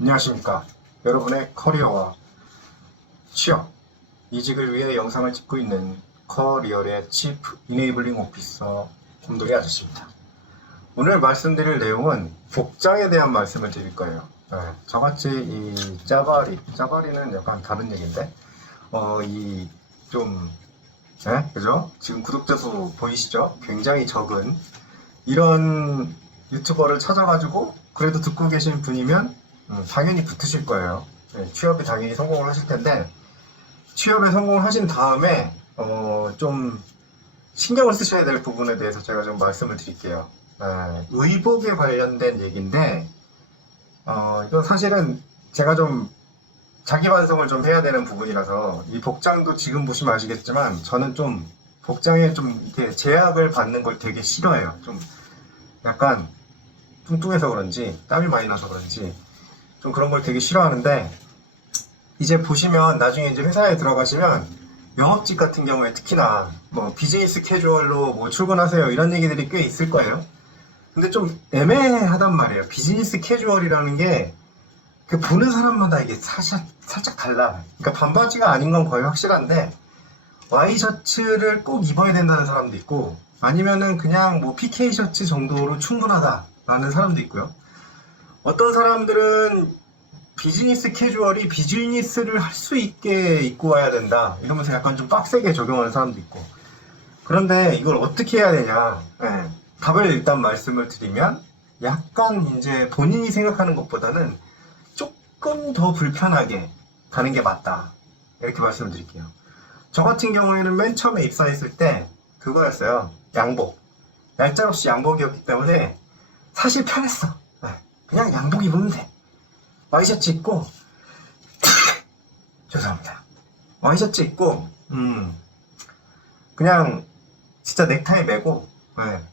안녕하십니까. 여러분의 커리어와 취업, 이직을 위해 영상을 찍고 있는 커리어의 치프 이네이블링 오피서 곰돌이 아저씨입니다. 오늘 말씀드릴 내용은 복장에 대한 말씀을 드릴 거예요. 저같이 이 짜바리는 약간 다른 얘기인데, 그죠? 지금 구독자 수 보이시죠? 굉장히 적은 이런 유튜버를 찾아가지고 그래도 듣고 계신 분이면 당연히 붙으실 거예요. 취업에 당연히 성공을 하실 텐데, 취업에 성공을 하신 다음에 좀 신경을 쓰셔야 될 부분에 대해서 제가 좀 말씀을 드릴게요. 의복에 관련된 얘기인데, 이건 사실은 제가 좀 자기 반성을 좀 해야 되는 부분이라서, 이 복장도 지금 보시면 아시겠지만 저는 좀 복장에 좀 이렇게 제약을 받는 걸 되게 싫어해요. 좀 약간 뚱뚱해서 그런지 땀이 많이 나서 그런지 좀 그런 걸 되게 싫어하는데, 이제 보시면 나중에 이제 회사에 들어가시면 영업직 같은 경우에 특히나 뭐 비즈니스 캐주얼로 뭐 출근하세요 이런 얘기들이 꽤 있을 거예요. 근데 좀 애매하단 말이에요. 비즈니스 캐주얼이라는 게 그 보는 사람마다 이게 살짝 달라. 그러니까 반바지가 아닌 건 거의 확실한데, 와이셔츠를 꼭 입어야 된다는 사람도 있고, 아니면은 그냥 뭐 PK 셔츠 정도로 충분하다라는 사람도 있고요. 어떤 사람들은 비즈니스 캐주얼이 비즈니스를 할 수 있게 입고 와야 된다 이러면서 약간 좀 빡세게 적용하는 사람도 있고. 그런데 이걸 어떻게 해야 되냐, 답을 일단 말씀을 드리면, 약간 이제 본인이 생각하는 것보다는 조금 더 불편하게 가는 게 맞다, 이렇게 말씀을 드릴게요. 저 같은 경우에는 맨 처음에 입사했을 때 그거였어요. 양복, 얄짤없이 양복이었기 때문에 사실 편했어. 그냥 양복 입으면 돼. 와이셔츠 입고 죄송합니다. 와이셔츠 입고 그냥 진짜 넥타이 매고,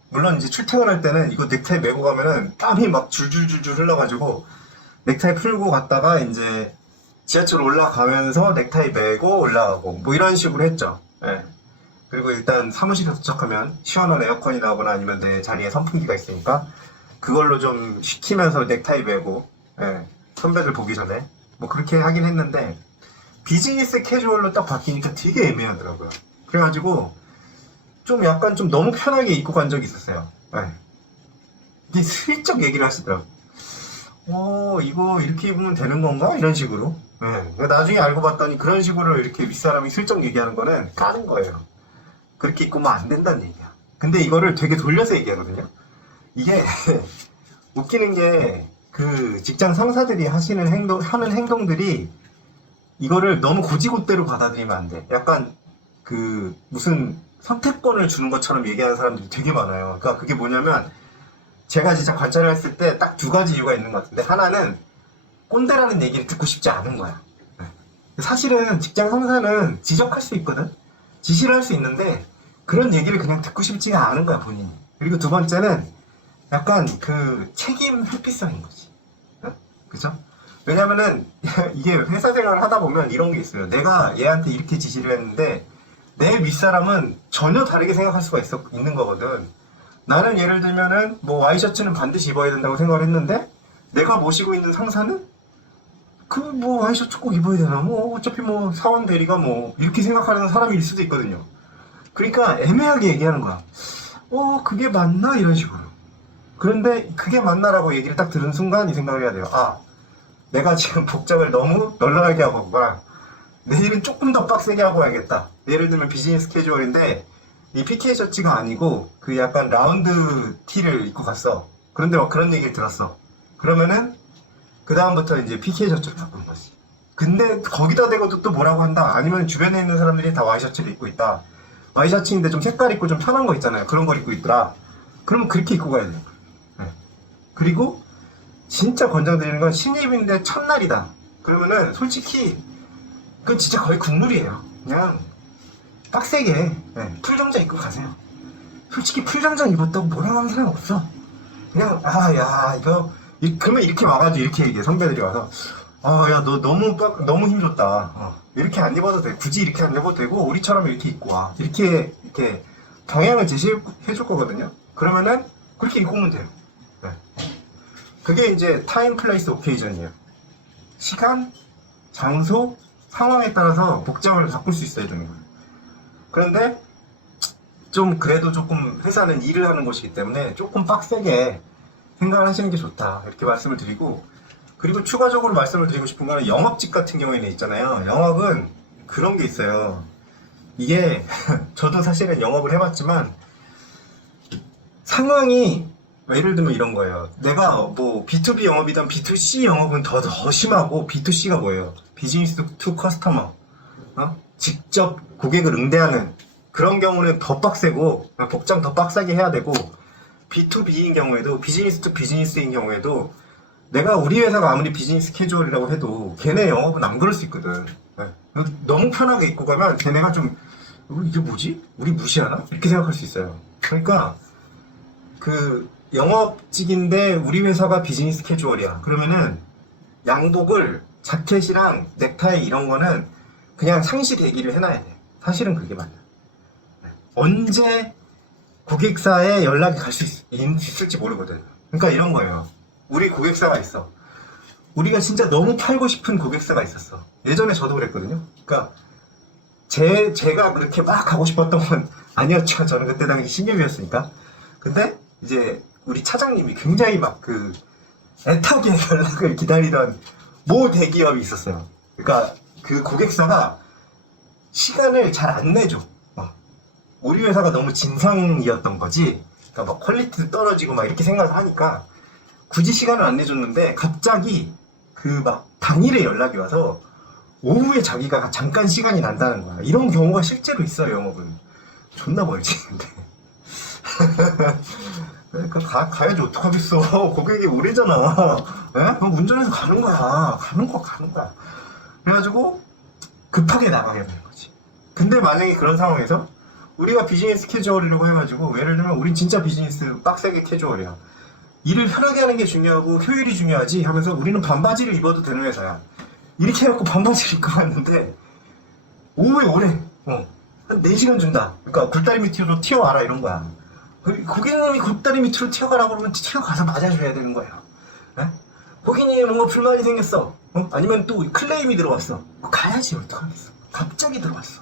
물론 이제 출퇴근할 때는 이거 넥타이 매고 가면은 땀이 막 줄줄줄줄 흘러가지고 넥타이 풀고 갔다가 이제 지하철 올라가면서 넥타이 매고 올라가고 뭐 이런 식으로 했죠. 그리고 일단 사무실에 도착하면 시원한 에어컨이 나오거나 아니면 내 자리에 선풍기가 있으니까 그걸로 좀 식히면서 넥타이 매고, 선배들 보기 전에 뭐 그렇게 하긴 했는데, 비즈니스 캐주얼로 딱 바뀌니까 되게 애매하더라고요. 그래가지고 좀 약간 좀 너무 편하게 입고 간 적이 있었어요. 이게 슬쩍 얘기를 하시더라고요. 이거 이렇게 입으면 되는 건가? 이런 식으로. 나중에 알고 봤더니 그런 식으로 이렇게 윗사람이 슬쩍 얘기하는 거는 까는 거예요. 그렇게 입고면 안 된다는 얘기야. 근데 이거를 되게 돌려서 얘기하거든요. 이게 웃기는 게, 그 직장 상사들이 하는 행동들이 이거를 너무 고지고대로 받아들이면 안 돼. 약간 그 무슨 선택권을 주는 것처럼 얘기하는 사람들이 되게 많아요. 그러니까 그게 뭐냐면, 제가 진짜 관찰을 했을 때 딱 두 가지 이유가 있는 것 같은데, 하나는 꼰대라는 얘기를 듣고 싶지 않은 거야. 사실은 직장 상사는 지적할 수 있거든, 지시를 할 수 있는데 그런 얘기를 그냥 듣고 싶지가 않은 거야, 본인이. 그리고 두 번째는 약간 그 책임 회피성인 거지. 그죠? 왜냐면은 이게 회사 생활을 하다 보면 이런 게 있어요. 내가 얘한테 이렇게 지시를 했는데 내 윗사람은 전혀 다르게 생각할 수가 있는 거거든. 나는 예를 들면은 뭐 와이셔츠는 반드시 입어야 된다고 생각을 했는데, 내가 모시고 있는 상사는 그 뭐 와이셔츠 꼭 입어야 되나, 뭐 어차피 뭐 사원 대리가 뭐 이렇게 생각하는 사람일 수도 있거든요. 그러니까 애매하게 얘기하는 거야. 그게 맞나? 이런 식으로. 그런데 그게 맞나라고 얘기를 딱 들은 순간 이 생각을 해야 돼요. 내가 지금 복장을 너무 널널하게 하고 가거나 내일은 조금 더 빡세게 하고 와야겠다. 예를 들면 비즈니스 캐주얼인데 이 PK 셔츠가 아니고 그 약간 라운드 티를 입고 갔어. 그런데 막 그런 얘기를 들었어. 그러면은 그 다음부터 이제 PK 셔츠를 바꾸는 거지. 근데 거기다 대고도 또 뭐라고 한다. 아니면 주변에 있는 사람들이 다 와이셔츠를 입고 있다. 와이셔츠인데 좀 색깔 있고 좀 편한 거 있잖아요. 그런 걸 입고 있더라. 그러면 그렇게 입고 가야 돼요. 그리고 진짜 권장드리는 건, 신입인데 첫날이다. 그러면은 솔직히 그건 진짜 거의 국룰이에요. 그냥 빡세게 풀정장 입고 가세요. 솔직히 풀정장 입었다고 뭐라고 하는 사람 없어. 그냥 그러면 이렇게 와가지고 이렇게 얘기해. 선배들이 와서 야 너 너무 힘줬다. 이렇게 안 입어도 돼. 굳이 이렇게 안 입어도 되고 우리처럼 이렇게 입고 와. 이렇게 방향을 제시해 줄 거거든요. 그러면은 그렇게 입고 오면 돼요. 그게 이제 타임 플레이스 오케이전이에요. 시간, 장소, 상황에 따라서 복장을 바꿀 수 있어야 되는 거예요. 그런데 좀 그래도 조금 회사는 일을 하는 곳이기 때문에 조금 빡세게 생각을 하시는 게 좋다 이렇게 말씀을 드리고, 그리고 추가적으로 말씀을 드리고 싶은 거는 영업직 같은 경우에는 있잖아요. 영업은 그런 게 있어요. 이게 저도 사실은 영업을 해봤지만 상황이 예를 들면 이런 거예요. 내가 뭐 B2B 영업이든 B2C 영업은 더 심하고, B2C가 뭐예요? 비즈니스 투 커스터머, 직접 고객을 응대하는 그런 경우는 더 빡세고 복장 더 빡세게 해야 되고, B2B인 경우에도 비즈니스 투 비즈니스인 경우에도 내가 우리 회사가 아무리 비즈니스 캐주얼이라고 해도 걔네 영업은 안 그럴 수 있거든. 너무 편하게 입고 가면 걔네가 좀 이게 뭐지? 우리 무시하나? 이렇게 생각할 수 있어요. 그러니까 그 영업직인데 우리 회사가 비즈니스 캐주얼이야. 그러면은 양복을 자켓이랑 넥타이 이런 거는 그냥 상시 대기를 해놔야 돼. 사실은 그게 맞아요. 언제 고객사에 연락이 갈 수 있을지 모르거든. 그러니까 이런 거예요. 우리 고객사가 있어. 우리가 진짜 너무 팔고 싶은 고객사가 있었어. 예전에 저도 그랬거든요. 그러니까 제가 그렇게 막 가고 싶었던 건 아니었죠. 저는 그때 당시 신입이었으니까. 근데 이제 우리 차장님이 굉장히 막 그 애타게 연락을 기다리던 모 대기업이 있었어요. 그러니까 그 고객사가 시간을 잘 안 내줘. 우리 회사가 너무 진상이었던 거지. 그러니까 막 퀄리티도 떨어지고 막 이렇게 생각을 하니까 굳이 시간을 안 내줬는데, 갑자기 그 막 당일에 연락이 와서 오후에 자기가 잠깐 시간이 난다는 거야. 이런 경우가 실제로 있어요. 영업은 존나 멀지. 근데 그러니까 가야지 어떡하겠어. 고객이 오래잖아. 그럼 운전해서 가는 거야. 가는 거야. 그래가지고 급하게 나가게 되는 거지. 근데 만약에 그런 상황에서 우리가 비즈니스 캐주얼이라고 해가지고, 예를 들면 우린 진짜 비즈니스 빡세게 캐주얼이야. 일을 편하게 하는 게 중요하고 효율이 중요하지 하면서 우리는 반바지를 입어도 되는 회사야. 이렇게 해갖고 반바지를 입고 갔는데 오후에 오래 한 4시간 준다. 그러니까 굴다리 밑으로 튀어와라 이런 거야. 고객님이 굴다리 밑으로 튀어가라고 그러면 튀어가서 맞아줘야 되는 거예요. 고객님이 뭔가 불만이 생겼어. 아니면 또 클레임이 들어왔어. 가야지 어떡하겠어. 갑자기 들어왔어.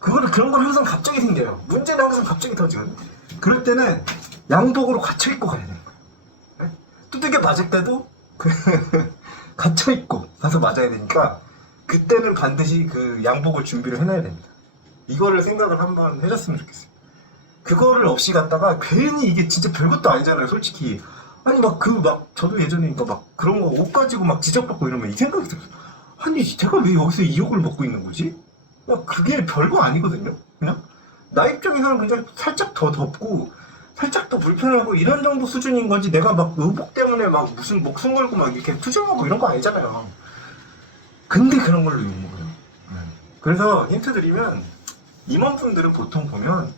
그런 걸 항상 갑자기 생겨요. 문제는 항상 갑자기 터지거든. 그럴 때는 양복으로 갇혀 입고 가야 되는 거예요. 두들겨 맞을 때도 갇혀 입고 가서 맞아야 되니까, 그때는 반드시 그 양복을 준비를 해놔야 됩니다. 이거를 생각을 한번 해줬으면 좋겠어요. 그거를 없이 갔다가 괜히 이게 진짜 별것도 아니잖아요, 솔직히. 아니 저도 예전에 막 그런 거 옷 가지고 막 지적받고 이러면 이 생각이 들어요. 아니 제가 왜 여기서 이 욕을 먹고 있는 거지? 그게 별거 아니거든요. 그냥 나 입장에서는 그냥 살짝 더 덥고 살짝 더 불편하고 이런 정도 수준인 거지, 내가 막 의복 때문에 막 무슨 목숨 걸고 막 이렇게 투정하고 이런 거 아니잖아요. 근데 그런 걸로 욕먹어요. 그래서 힌트 드리면, 임원분들은 보통 보면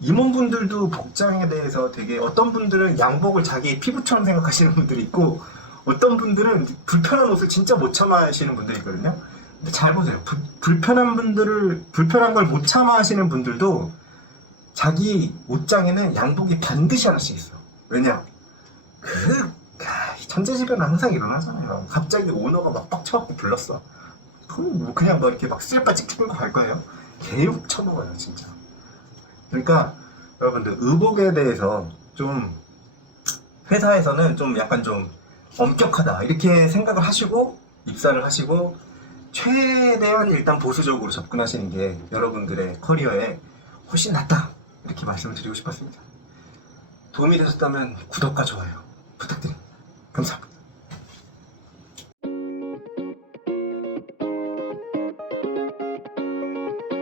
임원분들도 복장에 대해서 되게, 어떤 분들은 양복을 자기 피부처럼 생각하시는 분들이 있고, 어떤 분들은 불편한 옷을 진짜 못 참아 하시는 분들이 있거든요. 근데 잘 보세요. 불편한 걸 못 참아 하시는 분들도 자기 옷장에는 양복이 반드시 하나씩 있어. 왜냐? 천재지변은 항상 일어나잖아요. 갑자기 오너가 막 빡쳐갖고 불렀어. 그럼 그냥 뭐 이렇게 막 슬리퍼 찍찍 끌고 갈 거예요? 개욕 쳐먹어요, 진짜. 그러니까 여러분들, 의복에 대해서 좀 회사에서는 좀 약간 좀 엄격하다 이렇게 생각을 하시고 입사를 하시고, 최대한 일단 보수적으로 접근하시는 게 여러분들의 커리어에 훨씬 낫다, 이렇게 말씀을 드리고 싶었습니다. 도움이 되셨다면 구독과 좋아요 부탁드립니다.